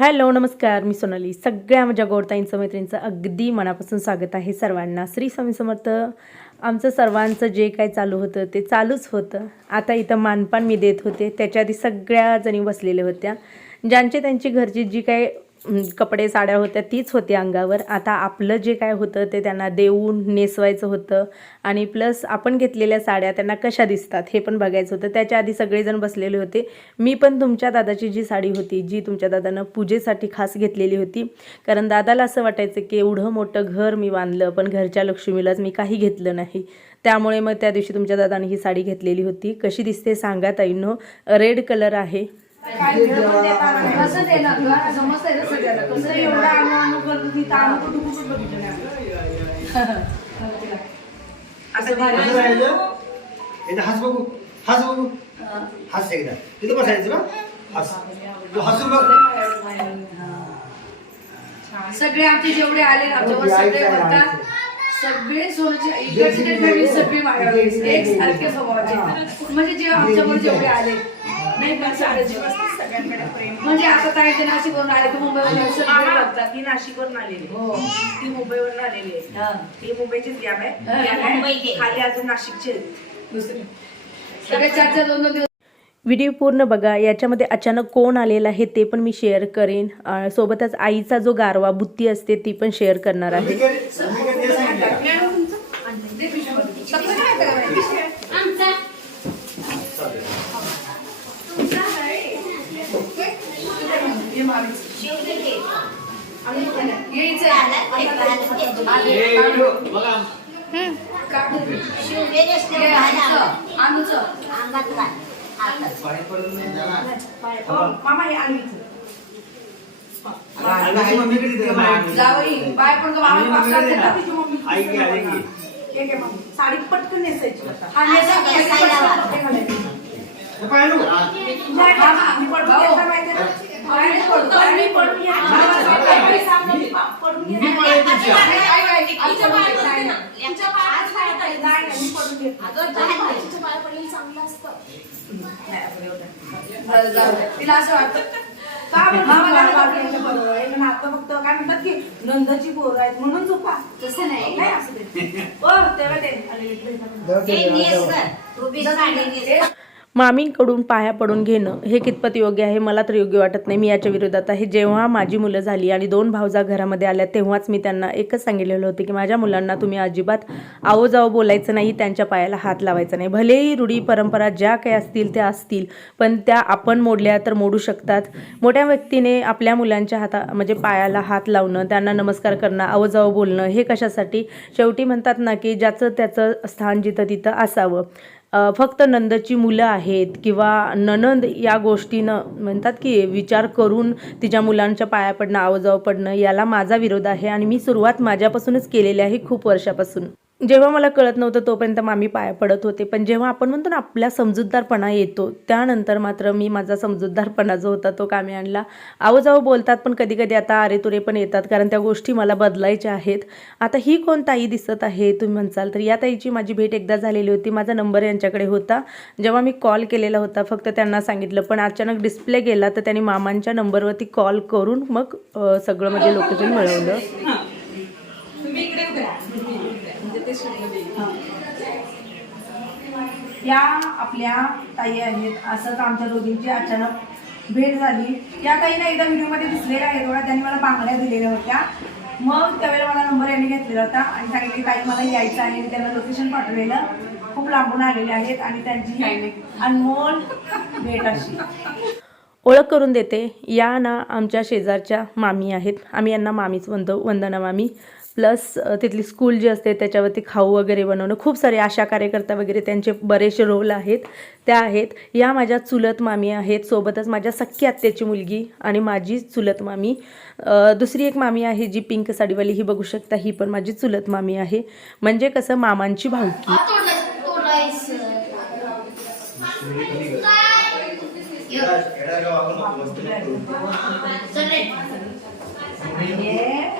Hello नमस्कार. मी सोनाली. सगळ्या माझ्या गोडताईंचं मैत्रिणींचं अगदी मनापासून स्वागत आहे सर्वांना. श्री स्वामी समर्थ आमचं सर्वांचं जे काय चालू होतं ते चालूच होतं. आता इथं मानपान मी देत होते. त्याच्या आधी सगळ्या जणी बसलेल्या होत्या. ज्यांचे त्यांची घरची जी काय कपडे साड्या होत्या तीच होती अंगावर. आता आपलं जे काय होतं ते त्यांना देऊन नेसवायचं होतं. आणि प्लस आपण घेतलेल्या साड्या त्यांना कशा दिसतात हे पण बघायचं होतं. त्याच्या आधी सगळेजण बसलेले होते. मी पण तुमच्या दादाची जी साडी होती जी तुमच्या दादानं पूजेसाठी खास घेतलेली होती. कारण दादाला असं वाटायचं की एवढं मोठं घर मी बांधलं पण घरच्या लक्ष्मीलाच मी काही घेतलं नाही. त्यामुळे मग त्या दिवशी तुमच्या दादाने ही साडी घेतलेली होती. कशी दिसते सांगा ताईंनो. रेड कलर आहे. कसं देणार ग समजतंय कसं एवढं आणू आणू करतो ती तर आणू कुठं कुठं बघितलं नाही असं भारी. कसं राहायचं एकदा हस बघू. हस बघू. हस एकदा. तिथं बसायचं ना? हस. तू हसून बघ. सगळे आमचे जेवढे आले ना आमच्यावर सगळे सगळे सोनचे इकडचे सगळे माझ्यावर एक सारखे स्वभावाचे. म्हणजे जे आमच्यावर जेवढे आले नाही पण सगळ्याचे म्हणजे आता ताई ते नाशिकवरून आले की मुंबईवर सगळे बघतात. ती नाशिकवरून आलेली. हो. ती मुंबईवरून आलेली आहे. हा. ती मुंबईचीच गॅप आहे. हा. आहे. खाली अजून नाशिकचे आहेत. दुसरे. सगळे चार चार दोन दोन दिवस व्हिडिओ पूर्ण बघा. याच्यामध्ये अचानक कोण आलेलं आहे ते पण मी शेअर करेन. अं, सोबतच आईचा जो गारवा बुत्ती असते ती पण शेअर करणार आहे मी काय मी काय ते सांगितलं दे पिशवी. सगळं काय करायचं? हे मामीचं. यायचं आहे. आले. काढून. हे आमचं. आमचं. मामा हे मामी. जावई मामा. घे मम्मी. साडी पटकन नेसायची. माहिती तिला असं वाटतं. आता फक्त काय म्हणतात की नंदाची पोर आहेत म्हणून झोपा तसं नाही. नाही असं ते ओ तेव्हा ते. मामींकडून पाया पडून घेणं हे कितपत योग्य आहे मला तर योग्य वाटत नाही. मी याच्या विरोधात आहे. जेव्हा माझी मुलं झाली आणि दोन भावजा घरामध्ये आल्या तेव्हाच मी त्यांना एकच सांगितलेलं होतं की माझ्या मुलांना तुम्ही अजिबात आहो जाओ बोलायचं नाही त्यांच्या पायाला हात लावायचा नाही. भलेही रूढी परंपरा ज्या काही असतील त्या असतील पण त्या आपण मोडल्या तर मोडू शकतात. मोठ्या व्यक्तीने आपल्या मुलांच्या हाता म्हणजे पायाला हात लावणं त्यांना नमस्कार करणं आवो जाओ बोलणं हे कशासाठी? शेवटी म्हणतात ना की ज्याचं त्याचं स्थान जिथं तिथं असावं. फक्त नंदची मुलं आहेत किंवा ननंद या गोष्टीनं म्हणतात की विचार करून तिच्या मुलांच्या पाया पडणं आवजाव पडणं याला माझा विरोध आहे आणि मी सुरुवात माझ्यापासूनच केलेली आहे खूप वर्षापासून. जेव्हा मला कळत नव्हतं तोपर्यंत मामी पाया पडत होते पण जेव्हा आपण म्हणतो ना आपला समजूतदारपणा येतो त्यानंतर मात्र मी माझा समजूतदारपणा जो होता तो कामी आणला. आवाजावं बोलतात पण कधी कधी आता अरे तुरे पण येतात कारण त्या गोष्टी मला बदलायच्या आहेत. आता ही कोण ताई दिसत आहे तुम्ही म्हणसाल तर? या ताईची माझी भेट एकदा झालेली होती माझा नंबर यांच्याकडे होता. जेव्हा मी कॉल केलेला होता फक्त त्यांना सांगितलं पण अचानक डिस्प्ले गेला तर त्यांनी मामांच्या नंबरवरती कॉल करून मग सगळं म्हणजे लोकेशन मिळवलं तुम्ही इकडे उभे राहा. म्हणजे ते स्टुडिओ या आपल्या ताई आहेत. असंच आमच्या दोघींची अचानक भेट झाली. या ताईला एकदा व्हिडिओमध्ये दिसलेल्या आहेत थोड्या त्यांनी मला बांगड्या दिलेल्या होत्या. मग त्यावेळेला मला नंबर यांनी घेतलेला होता आणि सांगितले ताई मला यायचं आहे. त्यांना लोकेशन पाठवलेलं. खूप लांबून आलेले आहेत आणि त्यांची अनमोल भेट अशी. ओळख करून देते. या ना आमच्या शेजारच्या मामी आहेत. आम्ही यांना मामीच म्हणतो वंदना मामी. प्लस तिथली स्कूल जी असते त्याच्यावरती खाऊ वगैरे बनवणं खूप सारे आशा कार्यकर्ता वगैरे त्यांचे बरेचसे रोल आहेत. त्या आहेत. या माझ्या चुलत मामी आहेत. सोबतच माझ्या सख्खी आत्याची मुलगी आणि माझी चुलत मामी. दुसरी एक मामी आहे जी पिंक साडीवाली ही बघू शकता ही पण माझी चुलत मामी आहे. म्हणजे कसं मामांची भावकी. Yeah.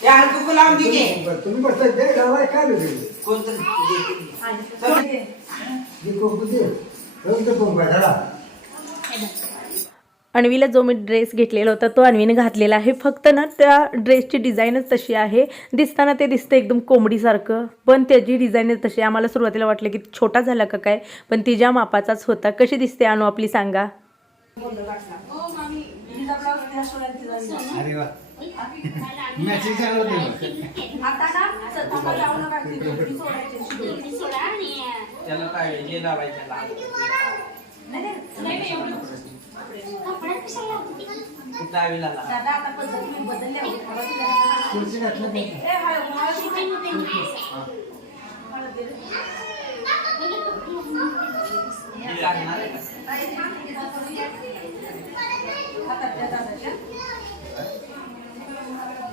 त्या हात लावून दे. की. बरं, तुम्ही बसताय ते लावाय काय भेटेल कोणतं? देते. जी कोकू दे? जाऊन ते कोकू आहे, धरा. अन्वीला जो मी ड्रेस घेतलेला होता तो अन्वीने घातलेला आहे. फक्त ना त्या ड्रेसची डिझाईनच तशी आहे. दिसताना ते दिसतं एकदम कोंबडीसारखं पण त्याची डिझाईनच तशी आहे. आम्हाला सुरुवातीला वाटलं की छोटा झाला का काय पण तिच्या मापाचाच होता. कशी दिसते अनु आपली सांगा. अरे वा. मॅचिंग चांगलं होते. आता ना सध्या जाऊ नका ती दोघी सोडायची. त्याला काय हे लावायचं लाल. लावी लाला. दादा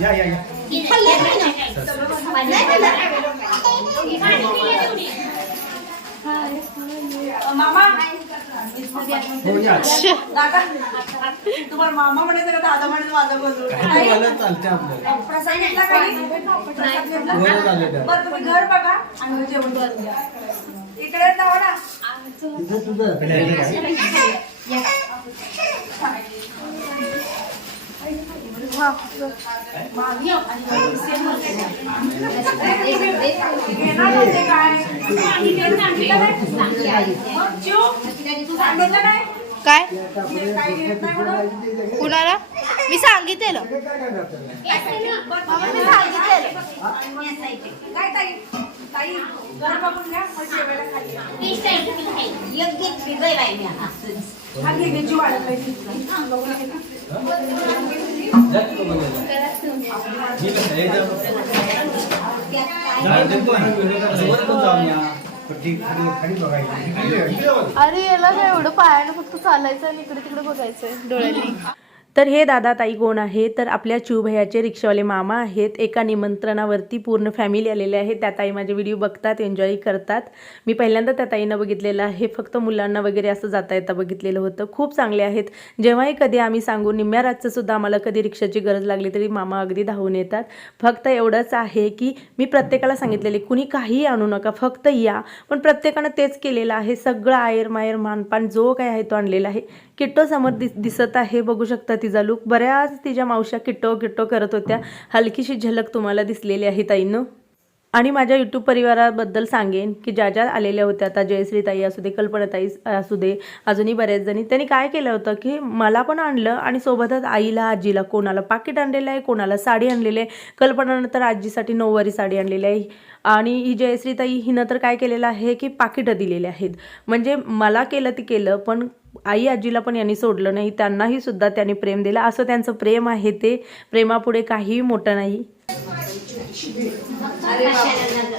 या. या या हो या तुम्हाला मामा म्हणायचं का दादा म्हणायचं माझं बोलून तुम्हाला चालते आपलं प्रसाद घेतला का नाही? प्रसाद घेतला? बरं झालं त्या. बरं तुम्ही घर बघा आणि मग जेवण करून घ्या इकडे ना तुझं? मामी काय? कुणाला? मी सांगितलेलं. सांगितलेलं. अरे याला काय एवढं पायानं फक्त चालायचं आणि इकडे तिकडे बघायचंय डोळ्यांनी. तर हे दादा ताई कोण आहे? तर आपल्या चिवभयाचे रिक्षावाले मामा आहेत. एका निमंत्रणावरती पूर्ण फॅमिली आलेले आहे. त्या ताई माझे व्हिडिओ बघतात एन्जॉय करतात. मी पहिल्यांदा त्या ताईंना बघितलेलं आहे. फक्त मुलांना वगैरे असं जाता येता बघितलेलं होतं. खूप चांगले आहेत. जेव्हाही कधी आम्ही सांगू निम्म्या रातचं सुद्धा आम्हाला कधी रिक्षाची गरज लागली तरी मामा अगदी धावून येतात. फक्त एवढंच आहे की मी प्रत्येकाला सांगितलेले कुणी काहीही आणू नका फक्त या. पण प्रत्येकानं तेच केलेलं आहे. सगळं आयर मायर मानपान जो काय आहे तो आणलेला आहे. किट्टो समोर दिस दिसत आहे. बघू शकतात तिचा लुक बऱ्याच तिच्या मावश्या किट्टो किट्टो करत होत्या. हलकीशी झलक तुम्हाला दिसलेली आहे ताईनं. आणि माझ्या यूट्यूब परिवाराबद्दल सांगेन की ज्या ज्या आलेल्या होत्या आता जयश्री ताई असू दे कल्पनाताई असू दे अजूनही बऱ्याच जणी. त्यांनी काय केलं होतं की मला पण आणलं आणि सोबतच आईला आजीला कोणाला पाकिट आणलेलं आहे कोणाला साडी आणलेली आहे. कल्पनानंतर आजीसाठी नऊवारी साडी आणलेली आहे. आणि ही जयश्री ताई हिनं तर काय केलेलं आहे की पाकिटं दिलेली आहेत. म्हणजे मला केलं ती केलं पण आई आजीला पण यांनी सोडलं नाही त्यांनाही सुद्धा त्यांनी प्रेम दिलं. असं त्यांचं प्रेम आहे ते. प्रेमापुढे काहीही मोठं नाही.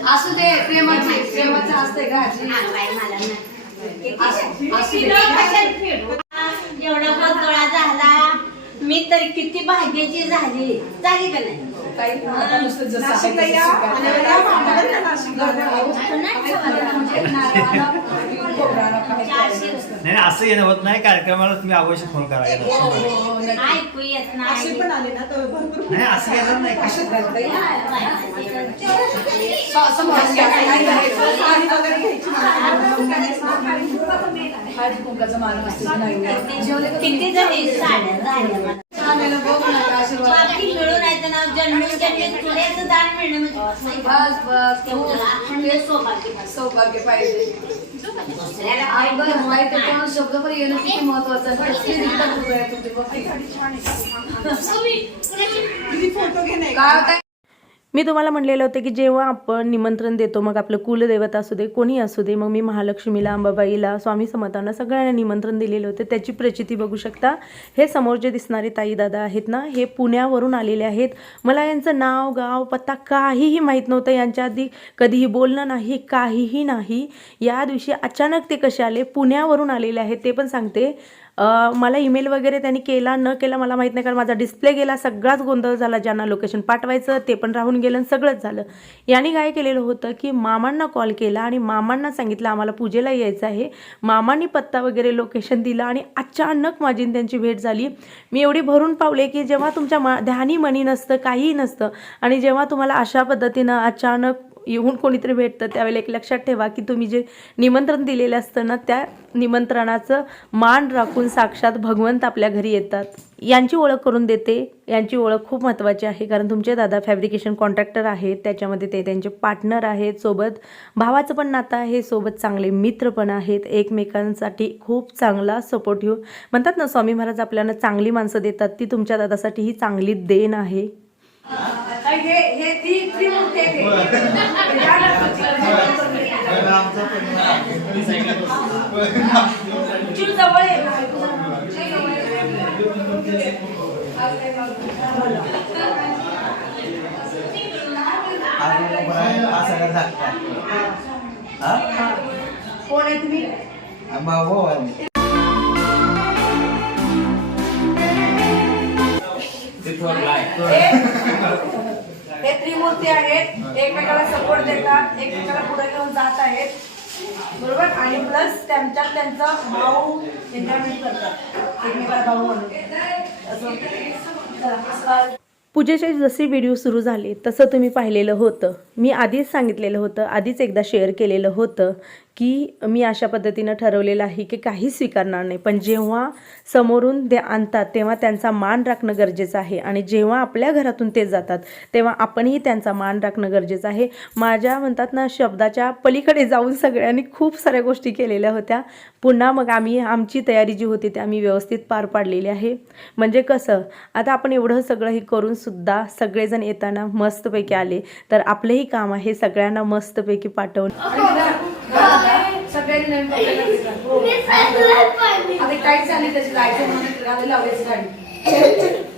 असू दे प्रेमाचे प्रेमाचं असते. एवढा झाला. मी तर किती भाग्याची झाली. झाली का नाही? नुसतं नाही असं येणं होत नाही कार्यक्रमाला तुम्ही अवश्य फोन करा. ऐकू येत नाही नाही असं येणार नाही असं करता येईल. नाही. असं म्हणून घ्या. काय करायचं? हळदी कुंकाचं मान असते नाही जेवले का तुम्ही? किती जणी साड्या झाल्या मला. छान आहे ना, बघ ना, काय आशीर्वाद. बाकी मिळून आहे ना जन्मून जन्मी पुण्याचं दान मिळणं म्हणजे. बस सौभाग्य सौभाग्य पाहिजे दुसऱ्याला आई शब्द पण येणं किती महत्वाचं आहे कसली दिक्कत होत आहे तुमची बघ ती. काय? मी तुम्हाला म्हणलेलं होतं की जेव्हा आपण निमंत्रण देतो मग आपलं कुलदेवता असू दे कोणी असू दे मग मी महालक्ष्मीला अंबाबाईला स्वामी समर्थांना सगळ्यांना निमंत्रण दिलेलं होतं. त्याची प्रचिती बघू शकता. हे समोर जे दिसणारे ताई दादा आहेत ना हे पुण्यावरून आलेले आहेत. मला यांचं नाव गाव पत्ता काहीही माहीत नव्हतं. यांच्या आधी कधीही बोलणं नाही काहीही नाही. या दिवशी अचानक ते कसे आले? पुण्यावरून आलेले आहेत ते पण सांगते. मला ईमेल वगैरे त्यांनी केला न केला मला माहीत नाही कारण माझा डिस्प्ले गेला सगळाच गोंधळ झाला ज्यांना लोकेशन पाठवायचं ते पण राहून गेलं आणि सगळंच झालं. यांनी काय केलेलं होतं की मामांना कॉल केला आणि मामांना सांगितलं आम्हाला पूजेला यायचं आहे. मामांनी पत्ता वगैरे लोकेशन दिलं आणि अचानक माझी त्यांची भेट झाली. मी एवढी भरून पावले की जेव्हा तुमच्या मा ध्यानी मनी नसतं काहीही नसतं आणि जेव्हा तुम्हाला अशा पद्धतीनं अचानक येऊन कोणीतरी भेटतं त्यावेळेला एक लक्षात ठेवा की तुम्ही जे निमंत्रण दिलेलं असतं ना त्या निमंत्रणाचं मान राखून साक्षात भगवंत आपल्या घरी येतात. यांची ओळख करून देते. यांची ओळख खूप महत्त्वाची आहे कारण तुमचे दादा फॅब्रिकेशन कॉन्ट्रॅक्टर आहेत त्याच्यामध्ये ते त्यांचे पार्टनर आहेत सोबत भावाचं पण नातं आहे सोबत चांगले मित्र पण आहेत एकमेकांसाठी खूप चांगला सपोर्टिव्ह म्हणतात ना स्वामी महाराज आपल्याला चांगली माणसं देतात ती तुमच्या दादासाठी ही चांगली देण आहे. हे हे ती त्रिमूर्ती आहे ते. या गणपतीला चिव जवळ ये. कोण आहे तुम्ही? हे त्रिमूर्ती आहेत. एकमेकाला सपोर्ट देतात. एकमेकाला पुढे घेऊन जात आहेत. बरोबर? आणि प्लस त्यांच्यात त्यांचा भाऊ एन्जॉयमेंट करतात. एकमेकाला भाऊ म्हणून. पूजेचे जसे व्हिडिओ सुरू झाले तसं तुम्ही पाहिलेलं होतं. मी आधीच सांगितलेलं होतं आधीच एकदा शेअर केलेलं होतं. की मी अशा पद्धतीनं ठरवलेलं आहे की काहीच स्वीकारणार नाही. पण जेव्हा समोरून ते आणतात तेव्हा त्यांचा मान राखणं गरजेचं आहे. आणि जेव्हा आपल्या घरातून ते जातात तेव्हा आपणही त्यांचा मान राखणं गरजेचं आहे. माझ्या म्हणतात ना शब्दाच्या पलीकडे जाऊन सगळ्यांनी खूप साऱ्या गोष्टी केलेल्या होत्या. पुन्हा मग आम्ही आमची तयारी जी होती ती आम्ही व्यवस्थित पार पाडलेली आहे. म्हणजे कसं आता आपण एवढं सगळं हे करूनसुद्धा सगळेजण येताना मस्तपैकी आले. तर आपलंही काम आहे सगळ्यांना मस्तपैकी पाठवून सगळ्यांनी नवीन कपडे घातले. आता काही चालली त्याची जायचं म्हणून गाडी लावायची गाडी.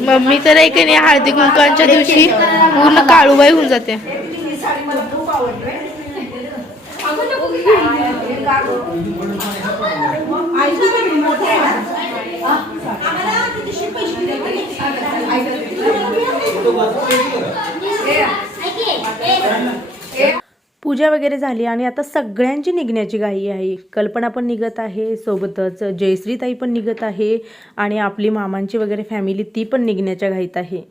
मम्मी तर आहे की नाही हळदी कुंकांच्या दिवशी पूर्ण काळूबाई होऊन जाते. ही साडी मला खूप आवडते मग आईची पण मोठी आहे ना पूजा वगैरे झाली आणि आता सगळ्यांची निघण्याची घाई आहे. कल्पना पण निघत आहे सोबतच जयश्रीताई पण निघत आहे आणि आपली मामांची वगैरे फॅमिली ती पण निघण्याच्या घाईत आहे.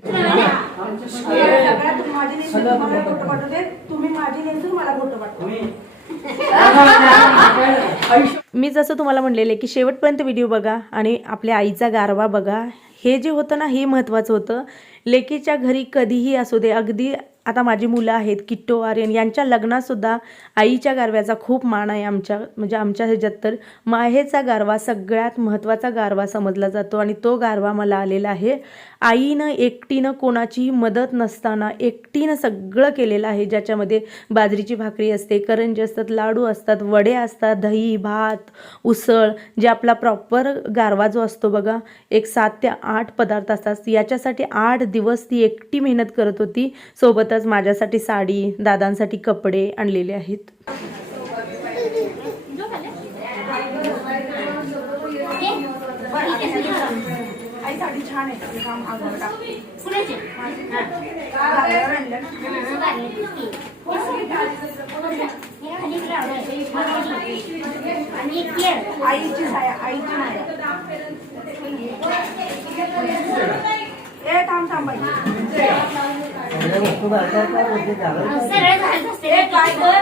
मी जसं तुम्हाला म्हणलेलं आहे की शेवटपर्यंत व्हिडिओ बघा आणि आपल्या आईचा गारवा बघा. हे जे होतं ना हे महत्त्वाचं होतं. लेकीच्या घरी कधीही असू दे अगदी आता माझी मुलं आहेत किट्टो आर्यन यांच्या लग्नातसुद्धा आईच्या गारव्याचा खूप मान आहे आमच्या म्हणजे आमच्या ह्याच्यात तर. माहेचा गारवा सगळ्यात महत्त्वाचा गारवा समजला जातो आणि तो गारवा मला आलेला आहे. आईनं एकटीनं कोणाचीही मदत नसताना एकटीनं सगळं केलेलं आहे. ज्याच्यामध्ये बाजरीची भाकरी असते करंजी असतात लाडू असतात वडे असतात दही भात उसळ जे आपला प्रॉपर गारवा जो असतो बघा एक सात ते आठ पदार्थ असतात. याच्यासाठी आठ दिवस ती एकटी मेहनत करत होती. सोबतच माझ्यासाठी साडी दादांसाठी कपडे आणलेले आहेत. तुझं काम आगाऊ टाक. घालायला आणलं ना. आईची साया आईची माया ए थांब थांब बाई. ए काय कर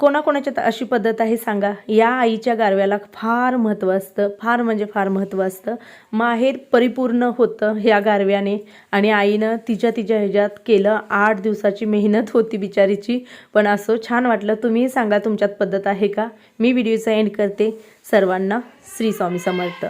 कोणाकोणाच्यात अशी पद्धत आहे सांगा? या आईच्या गारव्याला फार महत्त्व असतं. फार म्हणजे फार महत्त्व असतं. माहेर परिपूर्ण होतं ह्या गारव्याने. आणि आईनं तिच्या तिच्या ह्याच्यात केलं आठ दिवसाची मेहनत होती बिचारीची. पण असं छान वाटलं. तुम्ही सांगा तुमच्यात पद्धत आहे का? मी व्हिडिओचा एंड करते. सर्वांना श्री स्वामी समर्थ.